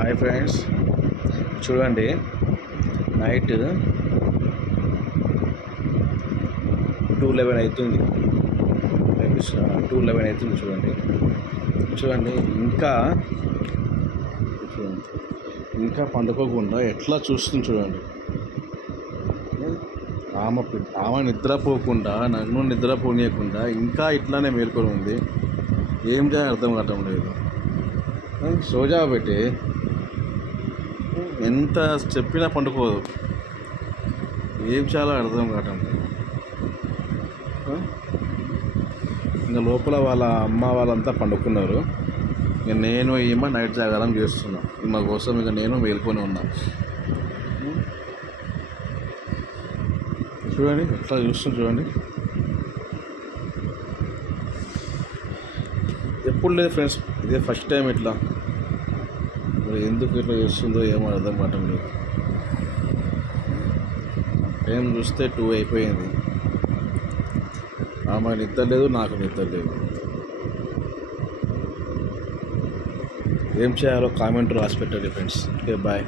Hi friends, చూడండి night 2:11 అవుతుంది. 2:11 అవుతుంది. చూడండి ఇంకా పండుకోకుండా ఎట్లా చూస్తుంది చూడండి. ఆమె నిద్రపోకుండా, నన్ను నిద్రపోనీయకుండా ఇంకా ఇట్లానే మేల్కొని ఉంది. ఏం చేయాలి అర్థం కావటం లేదు. సోజా పెట్టి ఎంత చెప్పినా పండుకోదు. ఏం చేయాలో అర్థం కావటం లేదు. ఇంకా లోపల వాళ్ళ అమ్మ వాళ్ళంతా పండుకున్నారు. ఇక నేను ఈమె నైట్ జాగారం చేస్తున్నా. ఈమె కోసం ఇక నేను మేల్కొని ఉన్నా. చూడండి ఎట్లా చూస్తుంది చూడండి. ఎప్పుడు లేదు ఫ్రెండ్స్, ఇదే ఫస్ట్ టైం ఇట్లా. మరి ఎందుకు ఇట్లా చేస్తుందో ఏమో అర్థం కావటం లేదు. టైం చూస్తే 2 అయిపోయింది. ఆమె నిద్ర లేదు, నాకు నిద్ర లేదు. ఏం చేయాలో కామెంట్ రాసి పెట్టండి ఫ్రెండ్స్. Okay, bye.